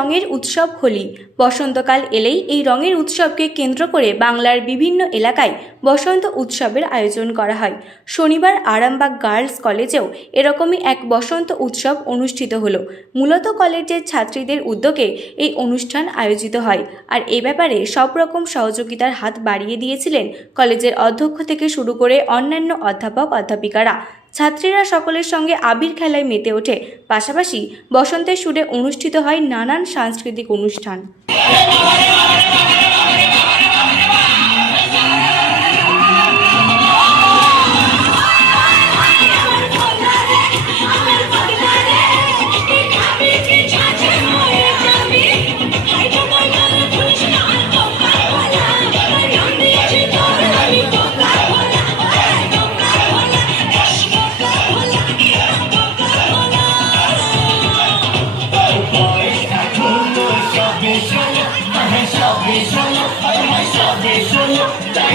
রঙের উৎসব হোলি। বসন্তকাল এলেই এই রঙের উৎসবকে কেন্দ্র করে বাংলার বিভিন্ন এলাকায় বসন্ত উৎসবের আয়োজন করা হয়। শনিবার আরামবাগ গার্লস কলেজেও এরকমই এক বসন্ত উৎসব অনুষ্ঠিত হলো। মূলত কলেজের ছাত্রীদের উদ্যোগে এই অনুষ্ঠান আয়োজিত হয়। আর এ ব্যাপারে সব রকম সহযোগিতার হাত বাড়িয়ে দিয়েছিলেন কলেজের অধ্যক্ষ থেকে শুরু করে অন্যান্য অধ্যাপক, অধ্যাপিকারা। ছাত্রীরা সকলের সঙ্গে আবির খেলায় মেতে ওঠে। পাশাপাশি বসন্তের সুরে অনুষ্ঠিত হয় নানান সাংস্কৃতিক অনুষ্ঠান।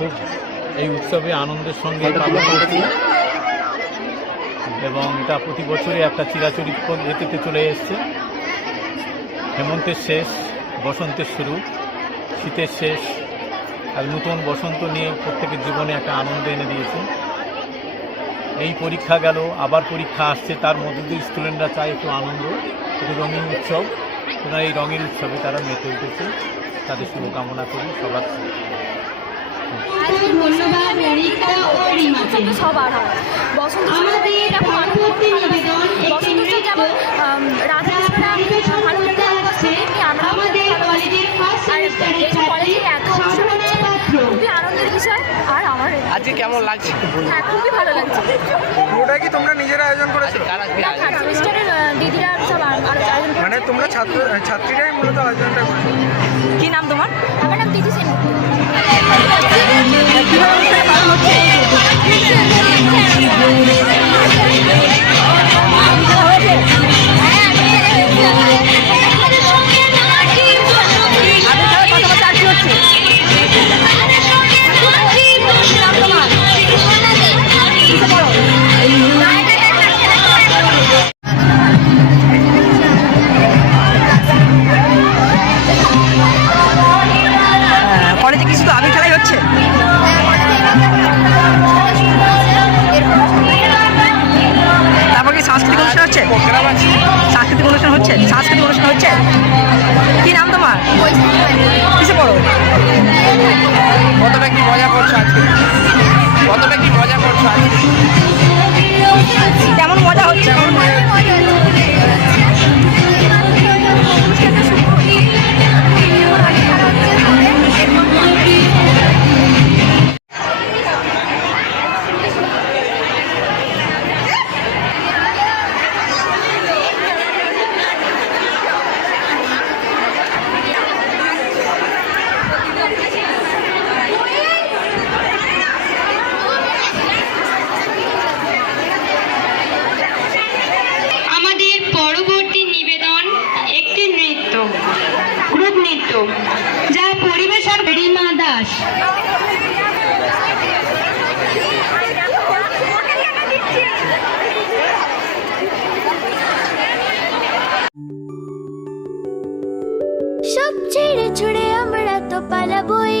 খুব এই উৎসবে আনন্দের সঙ্গে পালন করছি। এবং এটা প্রতি বছরই একটা চিরাচরিত পদ্ধতিতে চলে এসছে। হেমন্তের শেষ বসন্তের শুরু শীতের শেষ আর নতুন বসন্ত নিয়ে প্রত্যেকের জীবনে একটা আনন্দ এনে দিয়েছে। এই পরীক্ষা গেল আবার পরীক্ষা আসছে তার মধ্যে দিয়ে স্টুডেন্টরা চায় একটু আনন্দ। একটু রঙিন উৎসব সুতরাং এই রঙের উৎসবে তারা মেতে উঠেছে। তাদের শুভকামনা করি সবার ধন্যবাদ রিতা ও রিমাকে সবার হয়। বসন্ত রাধা আমাদের কলেজের ফার্স্ট খুবই আনন্দের বিষয় আর আমার আজকে কেমন লাগছে? হ্যাঁ খুবই ভালো লাগছে। পুরোটা কি তোমরা নিজেরা আয়োজন করেছ? কারা কি না থার্ড সেমিস্টারের দিদিরা সব আয়োজন মানে তোমরা ছাত্র ছাত্রীরাই মূলত আয়োজনটা করেছ? কি নাম তোমার? আমার নাম দিদি সেন কীভাবে পালন হচ্ছে যা পরিবেশন রিমা দাস। সব ছেড়ে ছুড়ে আমরা তো পালাবই।